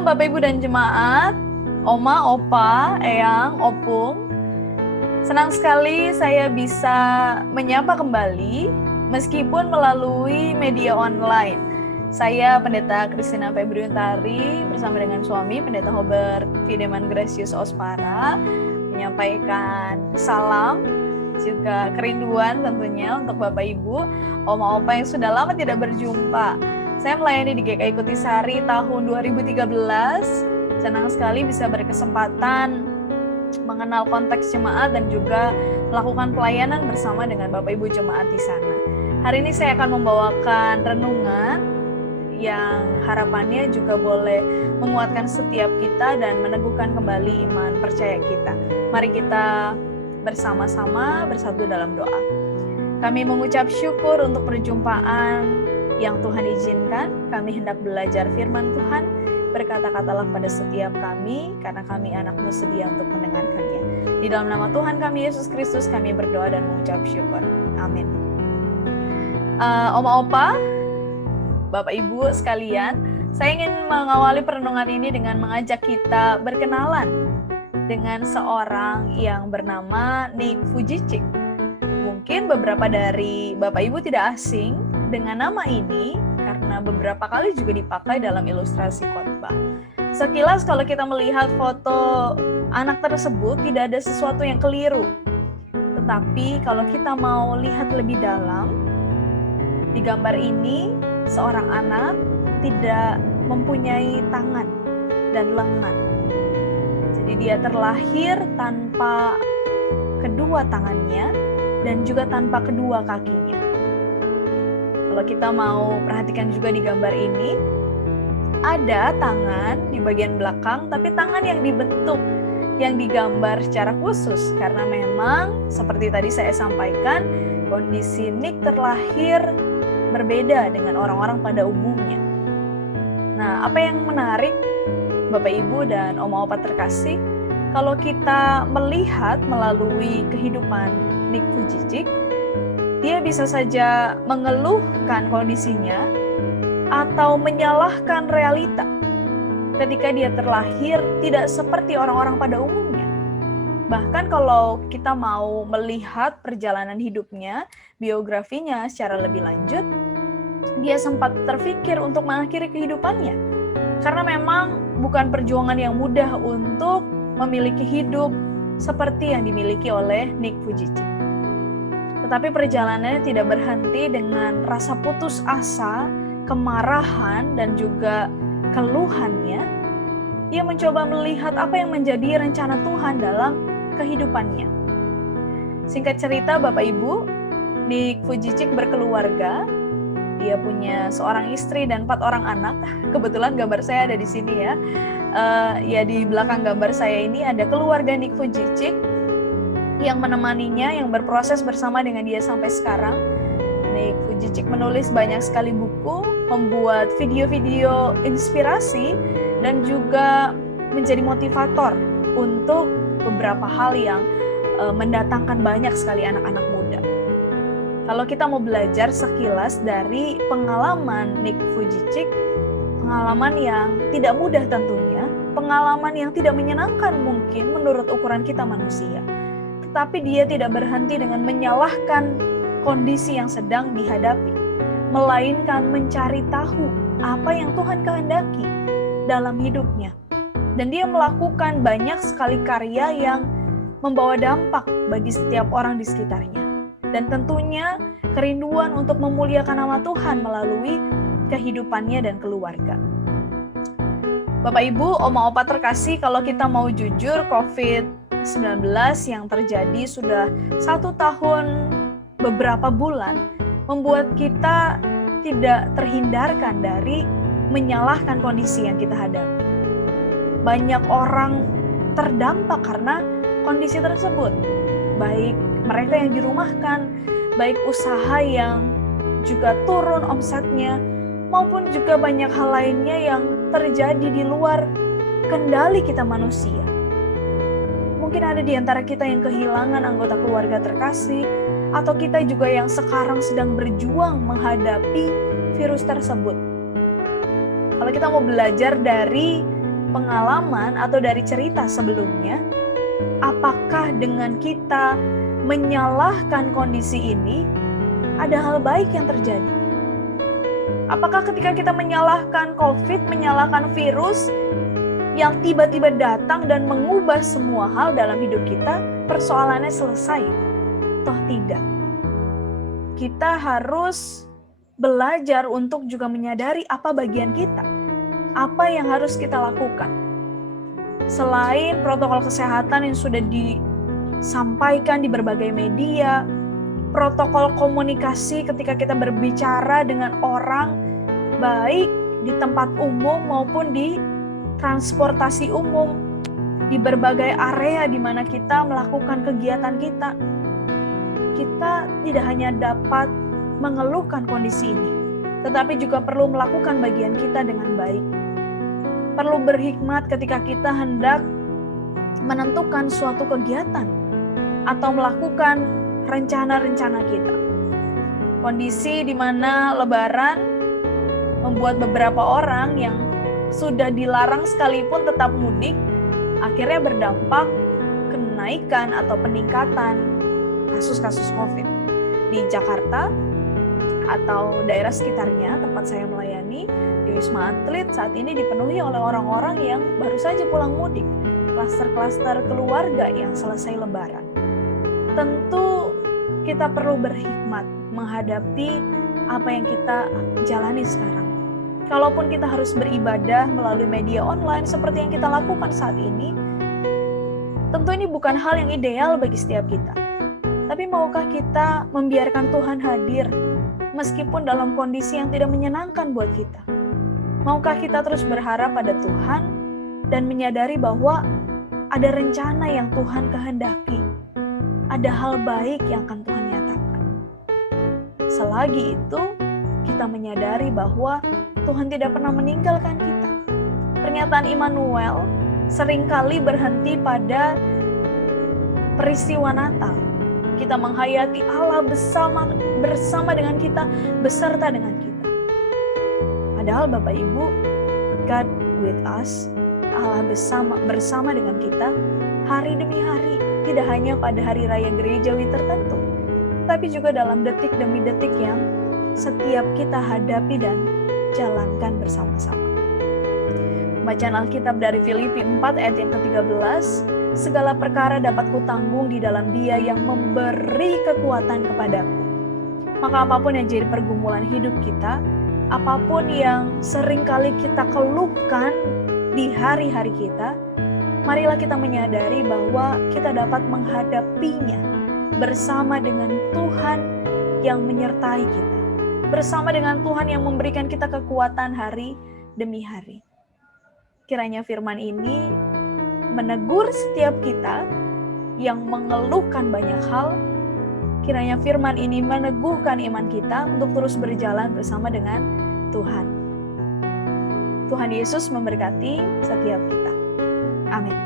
Shalom Bapak Ibu dan Jemaat, Oma, Opa, Eyang, Opung. Senang sekali saya bisa menyapa kembali meskipun melalui media online. Saya Pendeta Christina Febriuntari bersama dengan suami Pendeta Hobert Fideman Gracius Ospara menyampaikan salam juga kerinduan tentunya untuk Bapak Ibu, Oma, Opa yang sudah lama tidak berjumpa. Saya melayani di GKI Kutisari tahun 2013. Senang sekali bisa berkesempatan mengenal konteks jemaat dan juga melakukan pelayanan bersama dengan Bapak Ibu jemaat di sana. Hari ini saya akan membawakan renungan yang harapannya juga boleh menguatkan setiap kita dan meneguhkan kembali iman percaya kita. Mari kita bersama-sama bersatu dalam doa. Kami mengucap syukur untuk perjumpaan yang Tuhan izinkan. Kami hendak belajar firman Tuhan. Berkata-katalah pada setiap kami, karena kami anak-Mu sedia untuk mendengarkannya. Di dalam nama Tuhan kami Yesus Kristus kami berdoa dan mengucap syukur. Amin. Oma, Opa, Bapak Ibu sekalian, saya ingin mengawali perenungan ini dengan mengajak kita berkenalan dengan seorang yang bernama Nick Vujicic. Mungkin beberapa dari Bapak Ibu tidak asing dengan nama ini karena beberapa kali juga dipakai dalam ilustrasi khotbah. Sekilas kalau kita melihat foto anak tersebut tidak ada sesuatu yang keliru. Tetapi kalau kita mau lihat lebih dalam, di gambar ini seorang anak tidak mempunyai tangan dan lengan. Jadi dia terlahir tanpa kedua tangannya dan juga tanpa kedua kakinya. Kalau kita mau perhatikan juga di gambar ini, ada tangan di bagian belakang, tapi tangan yang dibentuk, yang digambar secara khusus. Karena memang seperti tadi saya sampaikan, kondisi Nick terlahir berbeda dengan orang-orang pada umumnya. Nah, apa yang menarik Bapak Ibu dan Oma Opa terkasih, kalau kita melihat melalui kehidupan Nick Vujicic, dia bisa saja mengeluhkan kondisinya atau menyalahkan realita ketika dia terlahir tidak seperti orang-orang pada umumnya. Bahkan kalau kita mau melihat perjalanan hidupnya, biografinya secara lebih lanjut, dia sempat terfikir untuk mengakhiri kehidupannya. Karena memang bukan perjuangan yang mudah untuk memiliki hidup seperti yang dimiliki oleh Nick Vujicic. Tetapi perjalanannya tidak berhenti dengan rasa putus asa, kemarahan, dan juga keluhannya. Ia mencoba melihat apa yang menjadi rencana Tuhan dalam kehidupannya. Singkat cerita Bapak Ibu, Nick Vujicic berkeluarga. Dia punya seorang istri dan 4 orang anak. Kebetulan gambar saya ada di sini ya. Ya di belakang gambar saya ini ada keluarga Nick Vujicic yang menemaninya, yang berproses bersama dengan dia sampai sekarang. Nick Vujicic menulis banyak sekali buku, membuat video-video inspirasi, dan juga menjadi motivator untuk beberapa hal yang mendatangkan banyak sekali anak-anak muda. Kalau kita mau belajar sekilas dari pengalaman Nick Vujicic, pengalaman yang tidak mudah tentunya, pengalaman yang tidak menyenangkan mungkin menurut ukuran kita manusia. Tetapi dia tidak berhenti dengan menyalahkan kondisi yang sedang dihadapi, melainkan mencari tahu apa yang Tuhan kehendaki dalam hidupnya. Dan dia melakukan banyak sekali karya yang membawa dampak bagi setiap orang di sekitarnya. Dan tentunya kerinduan untuk memuliakan nama Tuhan melalui kehidupannya dan keluarga. Bapak Ibu, Oma Opa terkasih, kalau kita mau jujur, COVID-19 yang terjadi sudah 1 tahun beberapa bulan membuat kita tidak terhindarkan dari menyalahkan kondisi yang kita hadapi. Banyak orang terdampak karena kondisi tersebut, baik mereka yang dirumahkan, baik usaha yang juga turun omsetnya, maupun juga banyak hal lainnya yang terjadi di luar kendali kita manusia. Mungkin ada di antara kita yang kehilangan anggota keluarga terkasih, atau kita juga yang sekarang sedang berjuang menghadapi virus tersebut. Kalau kita mau belajar dari pengalaman atau dari cerita sebelumnya, apakah dengan kita menyalahkan kondisi ini, ada hal baik yang terjadi? Apakah ketika kita menyalahkan COVID, menyalahkan virus yang tiba-tiba datang dan mengubah semua hal dalam hidup kita, persoalannya selesai? Toh tidak. Kita harus belajar untuk juga menyadari apa bagian kita, apa yang harus kita lakukan. Selain protokol kesehatan yang sudah disampaikan di berbagai media, protokol komunikasi ketika kita berbicara dengan orang, baik di tempat umum maupun di transportasi umum, di berbagai area di mana kita melakukan kegiatan kita. Kita tidak hanya dapat mengeluhkan kondisi ini, tetapi juga perlu melakukan bagian kita dengan baik. Perlu berhikmat ketika kita hendak menentukan suatu kegiatan atau melakukan rencana-rencana kita. Kondisi di mana Lebaran membuat beberapa orang yang sudah dilarang sekalipun tetap mudik, akhirnya berdampak kenaikan atau peningkatan kasus-kasus COVID. Di Jakarta atau daerah sekitarnya tempat saya melayani, di Wisma Atlet saat ini dipenuhi oleh orang-orang yang baru saja pulang mudik, klaster-klaster keluarga yang selesai Lebaran. Tentu kita perlu berhikmat menghadapi apa yang kita jalani sekarang. Kalaupun kita harus beribadah melalui media online seperti yang kita lakukan saat ini, tentu ini bukan hal yang ideal bagi setiap kita. Tapi maukah kita membiarkan Tuhan hadir meskipun dalam kondisi yang tidak menyenangkan buat kita? Maukah kita terus berharap pada Tuhan dan menyadari bahwa ada rencana yang Tuhan kehendaki? Ada hal baik yang akan Tuhan nyatakan. Selagi itu, kita menyadari bahwa Tuhan tidak pernah meninggalkan kita. Pernyataan Immanuel seringkali berhenti pada peristiwa Natal. Kita menghayati Allah bersama dengan kita, beserta dengan kita. Padahal Bapak Ibu, God with us, Allah bersama dengan kita hari demi hari, tidak hanya pada hari raya gerejawi tertentu, tapi juga dalam detik demi detik yang setiap kita hadapi dan jalankan bersama-sama. Bacaan Alkitab dari Filipi 4 ayat yang ke-13, segala perkara dapat kutanggung di dalam Dia yang memberi kekuatan kepadaku. Maka apapun yang jadi pergumulan hidup kita, apapun yang sering kali kita keluhkan di hari-hari kita, marilah kita menyadari bahwa kita dapat menghadapinya bersama dengan Tuhan yang menyertai kita, bersama dengan Tuhan yang memberikan kita kekuatan hari demi hari. Kiranya firman ini menegur setiap kita yang mengeluhkan banyak hal. Kiranya firman ini meneguhkan iman kita untuk terus berjalan bersama dengan Tuhan. Tuhan Yesus memberkati setiap kita. Amin.